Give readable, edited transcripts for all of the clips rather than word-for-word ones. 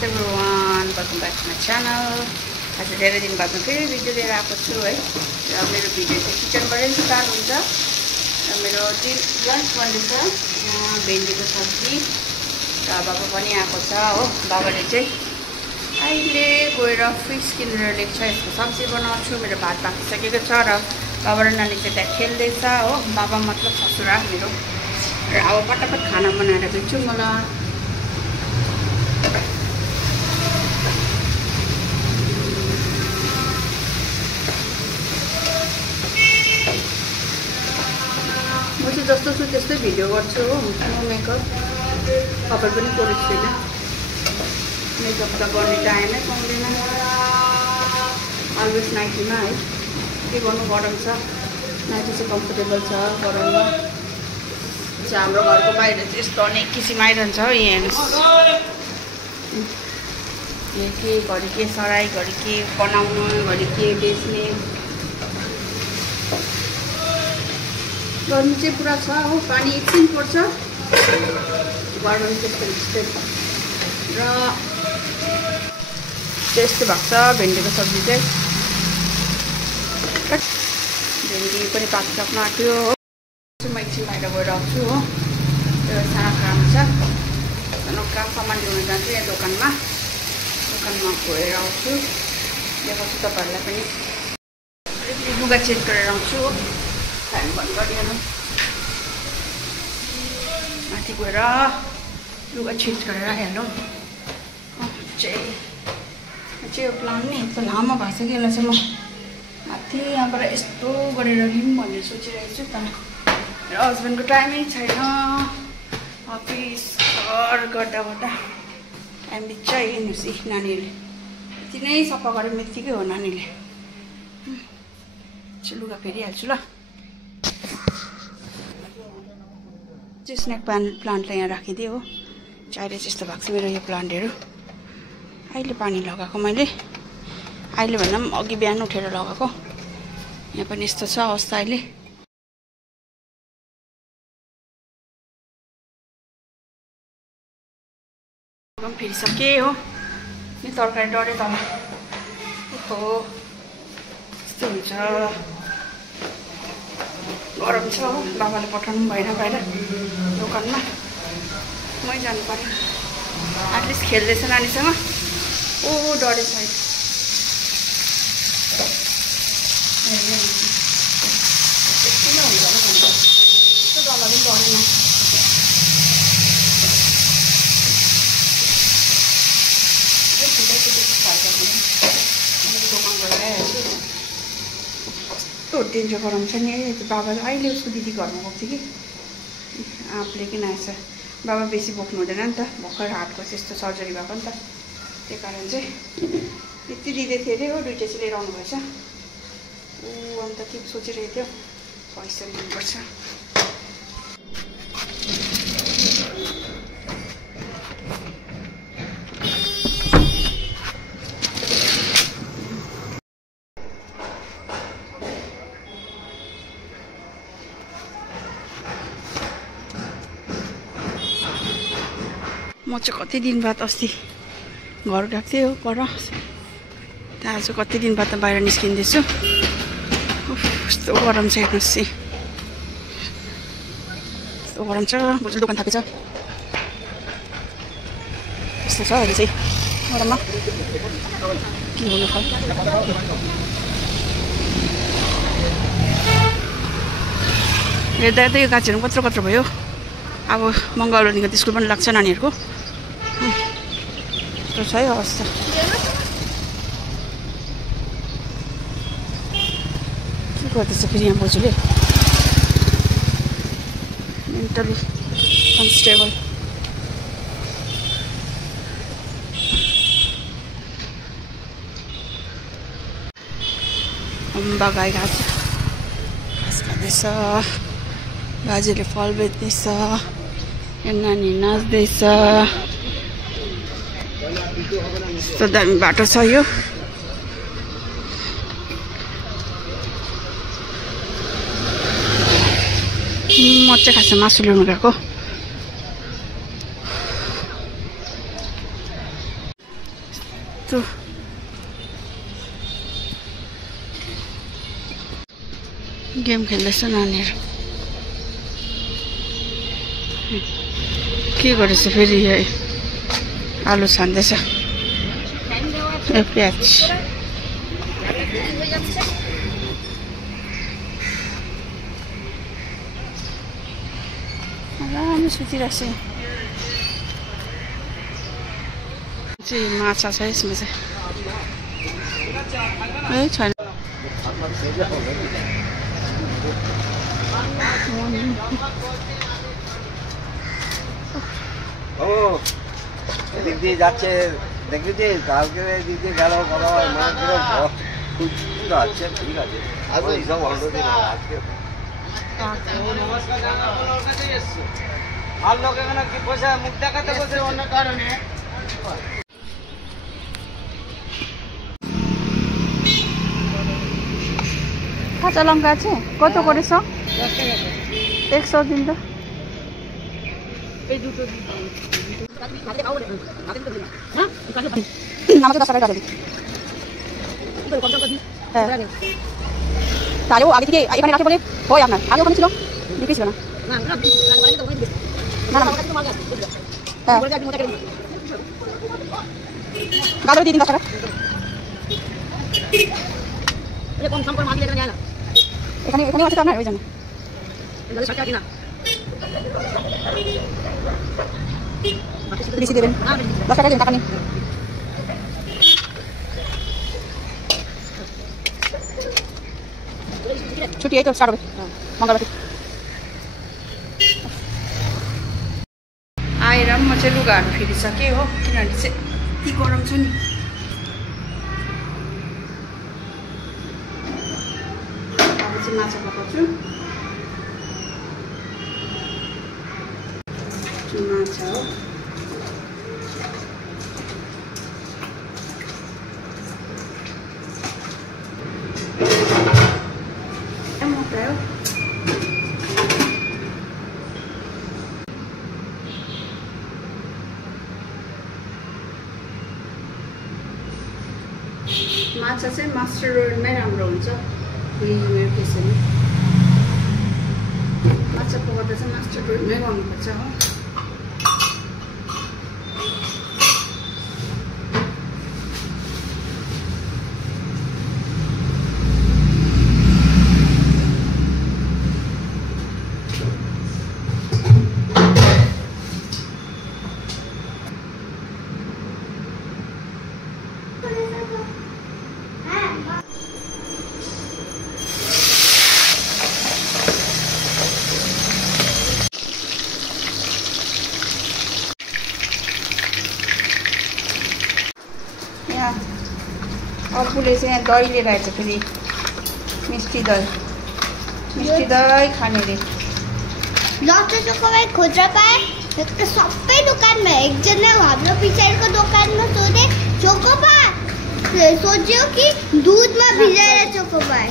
नमस्ते everyone, welcome back to my channel. आज धेरै दिन बादमा फेरि भिडियो लिएर आएको छु है। र मेरो भिडियो चाहिँ किचनबाटै स्टार्ट हुन्छ। र मेरो लन्च बन्दैछ। यहाँ भेन्डीको सब्जी र बाबा पनि आएको छ हो। बाबाले चाहिँ अहिले गएर फिस किनेर ल्याएको छ। यसको सब्जी बनाउँछु। मेरो भात पाकिसकेको छ र बाबा र नानी चाहिँ त्यहाँ खेल्दैछ हो। बाबा मतलब ससुरा मेरो। र अब पटापट खाना बनाएर दिन्छु मलाई। म चाहिँ जस्तो छु त्यस्तै भिडियो गर्छु हो। म मेकअप कपाल पनि गरेको छैन। मेकअप त गर्ने टाइमै पाउँदैन। अलवेज नाइटीमा है। के गर्नु, गरम छ। नाइटी चाहिँ कम्फर्टेबल छ गरममा। हाम्रो घरको बाहिर चाहिँ यस्तो अनेक किसिम आइरहन्छ हो। यहाँ हेर्नुहोस्, के घरि के सराई, घरि के बनाउनु, घरि के बेच्ने। गर्मी चाहिँ पुरा छ हो। पानी एकछिन पर्छ, गरम त्यस्तो त्यस्तै र त्यस्तो भएको छ। भेन्डीको सब्जी चाहिँ भेन्डी पनि पाकिसक्नु आँट्यो हो। म एकछिन बाहिर गएर आउँछु हो। त्यो सानो काम छ, सानो काम सामान ल्याउनु जान्छु यहाँ दोकानमा गएर आउँछु। देखाउँछु तपाईँहरूलाई पनि। अलिकति लुगा चेन्ज गरेर आउँछु हो। फ्यान बन्द गरिहाल्नु। माथि गएर लुगा चेन्ज गरेर आइहाल्नु। चाहिँ यो प्लान नि यस्तो लामो भएको छ कि यसलाई चाहिँ म माथि यहाँबाट यस्तो गरेर लिउँ भनेर सोचिरहेको छु। तर मेरो हस्बेन्डको टाइमै छैन। अफिस घर गर्दा टाइम बित्छ। हेर्नुहोस् नानीहरूले यति नै सफा गरेर यत्तिकै हो नानीले। लुगा फेरिहाल्छु ल। त्यो स्नेक प्लान्टलाई यहाँ राखिदिएँ हो। चाहिएर यस्तो भएको छ मेरो यो प्लान्टहरू। अहिले पानी लगाएको मैले। अहिले भन्दा पनि अघि बिहान उठेर लगाएको। यहाँ पनि यस्तो छ अवस्था अहिले। फेरिसकेँ हो। यो तरकारी डढे तल हो। यस्तो हुन्छ। गरम छ हो। बाबाले पठाउनु भएन बाहिर दोकानमा। मै जानु पर्यो। एटलिस्ट खेल्दैछ नानीसँग। ओ डढेछ अहिले। यति नै हुन्छ होला भन्छ। यस्तो डल्ला पनि डढेन। दोकान गएर आइहाल्छु। कस्तो डेन्जर गरम छ नि। बाबा अहिले उसको दिदी घरमा गएको थियो कि आँपले किन आएछ। बाबा बेसी बोक्नु हुँदैन नि त। भर्खर हातको त्यस्तो सर्जरी भएको नि त। त्यही कारण चाहिँ यति दिँदै थियो अरे हो। दुइटा चाहिँ लिएर आउनुभएछ। अन्त के सोचिरहेको थियो, पैसा दिनुपर्छ। म चाहिँ कति दिन बाद अस्ति घर गएको थिएँ हो पर। आज कति दिन बाद बाहिर निस्किँदैछु। यस्तो गरम छ हेर्नुहोस्। यस्तो गरम छ। बोजू दोकान थापेछ। यस्तो छ अहिले चाहिँ गरममा के हुनु खै। हेर्दा त यो गाछहरू कत्रो कत्रो भयो। अब मङ्गलबारदेखि स्कुल पनि लाग्छ नानीहरूको। यस्तो छ है अवस्था। के गर्दैछ फेरि यहाँ बोजूले। Mentally unstable. अम्बा गाई घाँस खाँदैछ। बाजेले फल बेच्दैछ। यहाँ नानी नाच्दैछ। यस्तो दामी बाटो छ यो। म चाहिँ खासमा मासु ल्याउनु गएको। कस्तो गेम खेल्दैछ नानीहरू। के गरेछ फेरि आलु छान्दैछ प्याज। आरामै सुतिरहेको छ। माछा छ यसमा चाहिँ छैन। দিদি যাচ্ছে দেখেছিস কালকে দিদি গেল বলা হয় আছে ঠিক আছে আজকে সব অলরেডি আজকে আর লোক এখানে কি বসে মুখ দেখাতে বসে অন্য কারণে। কাঁচা লঙ্কা আছে কত করে 100 দিন তো এই দুটো আমাকে 10 টাকা দিবি। তাহলেও আগে থেকে এখানে রাখে বলে হয় আপনার আগে ওখানে ছিল বিক্রি ছিল না। হ্যাঁ গাজর দিয়ে দিন 10 টাকা। এখানে এখানে আছে তো আপনার ওই জন্য বেশি দেবেন 10 টাকা দেবেন টাকা নেই। छुट्टी है तो स्टार्ट हो मंगलबार आएर म चाहिँ लुगाहरू फेरिसकेँ हो किनभने चाहिँ यति गरम छ नि। अब चाहिँ माछा पकाउँछु। माछा हो माछा चाहिँ मास्टर रोडमै राम्रो हुन्छ। मेरो त्यसरी माछा पकाउँदा चाहिँ मास्टर रोडमै गर्नुपर्छ हो। अपुले चाहिँ दही लिएर आएछ फेरि मिष्टी दही खाने रे। लट्टे चोकोबार खुद्रा पाए सबै दोकानमा एकजना हाम्रो पछाडिको दोकानमा सोधे चोकोबार सोच्यो कि दुधमा भिजाएर चोकोबार।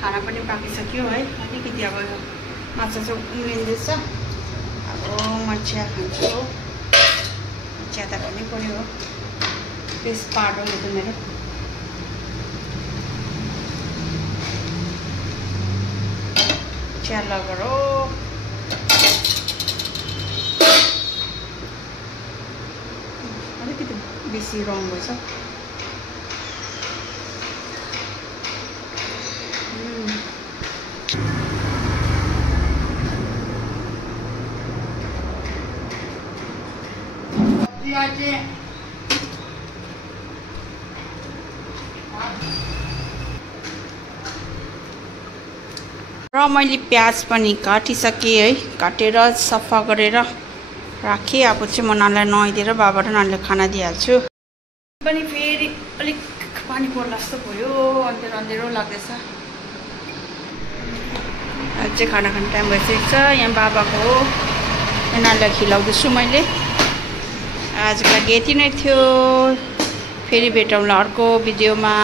खाना पनि पाकिसक्यो है। अलिकति अब माछा चाहिँ उम्लिँदैछ। अब म चिया खान्छु। चिया त खानै पर्यो हो। बेस पार्ट हो यो त मेरो। चिया लगर हो। अलिकति बेसी रङ भएछ। र मैले प्याज पनि काटिसकेँ है। काटेर सफा गरेर राखेँ। अब चाहिँ म नानीलाई नुहाइदिएर बाबा र नानीलाई खाना दिइहाल्छु। पनि फेरि अलिक पानी पर्ला जस्तो भयो। अँधेरो अँधेरो लाग्दैछ। आज चाहिँ खाना खाने टाइम भइसकेको छ। यहाँ बाबाको हो। नानीलाई खिलाउँदैछु मैले। आजको लागि यति नै थियो। फेरि भेटौँला अर्को भिडियोमा।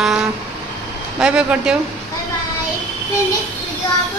बाई बाई गरिदेऊ। By by. नेक्स्ट भिडियो आएको